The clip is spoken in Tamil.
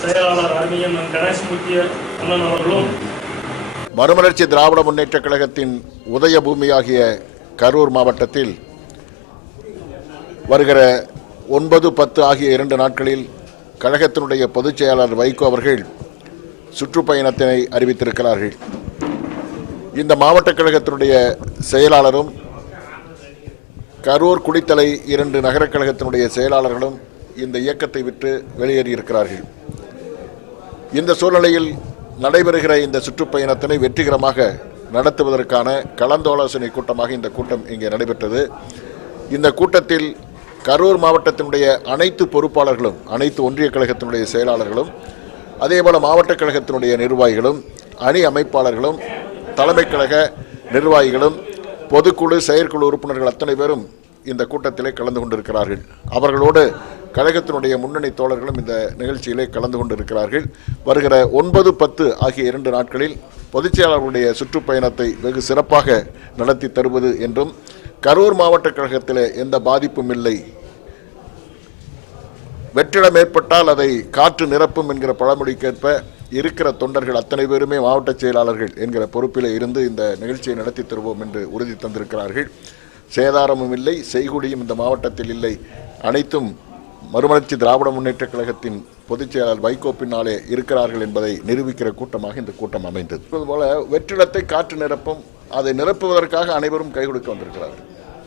செயலாளர் அருமையன் கணேசமூர்த்தி அண்ணன் அவர்களும் மறுமலர்ச்சி திராவிட முன்னேற்றக் கழகத்தின் உதய பூமியாகிய கரூர் மாவட்டத்தில் வருகிற ஒன்பது பத்து ஆகிய இரண்டு நாட்களில் கழகத்தினுடைய பொதுச் செயலாளர் வைகோ அவர்கள் சுற்றுப்பயணத்தினை அறிவித்திருக்கிறார்கள். இந்த மாவட்ட கழகத்தினுடைய செயலாளரும் கரூர் குடித்தலை இரண்டு நகரக் கழகத்தினுடைய செயலாளர்களும் இந்த இயக்கத்தை விட்டு வெளியேறியிருக்கிறார்கள். இந்த சூழ்நிலையில் நடைபெறுகிற இந்த சுற்றுப்பயணத்தினை வெற்றிகரமாக நடத்துவதற்கான கலந்தாலோசனை கூட்டமாக இந்த கூட்டம் இங்கே நடைபெற்றது. இந்த கூட்டத்தில் கரூர் மாவட்டத்தினுடைய அனைத்து பொறுப்பாளர்களும் அனைத்து ஒன்றிய கழகத்தினுடைய செயலாளர்களும் அதேபோல மாவட்ட கழகத்தினுடைய நிர்வாகிகளும் அணி அமைப்பாளர்களும் தலைமை கழக நிர்வாகிகளும் பொதுக்குழு செயற்குழு உறுப்பினர்கள் அத்தனை பேரும் இந்த கூட்டத்திலே கலந்து கொண்டிருக்கிறார்கள். அவர்களோடு கழகத்தினுடைய முன்னணி தோழர்களும் இந்த நிகழ்ச்சியிலே கலந்து கொண்டிருக்கிறார்கள். வருகிற ஒன்பது பத்து ஆகிய இரண்டு நாட்களில் பொதுச்செயலாளர்களுடைய சுற்றுப்பயணத்தை வெகு சிறப்பாக நடத்தி தருவது என்றும் கரூர் மாவட்ட கழகத்திலே எந்த பாதிப்பும் இல்லை. வெற்றிடம் ஏற்பட்டால் அதை காற்று நிரப்பும் என்கிற பழமொழிக்கேற்ப இருக்கிற தொண்டர்கள் அத்தனை பேருமே மாவட்ட செயலாளர்கள் என்கிற பொறுப்பில் இருந்து இந்த நிகழ்ச்சியை நடத்தி தருவோம் என்று உறுதி தந்திருக்கிறார்கள். சேதாரமும் இல்லை செய்குடியும் இந்த மாவட்டத்தில் இல்லை. அனைத்தும் மறுமலர்ச்சி திராவிட முன்னேற்றக் கழகத்தின் பொதுச் செயலாளர் வைகோ பின்னாலே இருக்கிறார்கள் என்பதை நிரூபிக்கிற கூட்டமாக இந்த கூட்டம் அமைந்தது. அதுபோல வெற்றிடத்தை காற்று நிரப்பும் அதை நிரப்புவதற்காக அனைவரும் கை கொடுக்க வந்திருக்கிறார்கள்.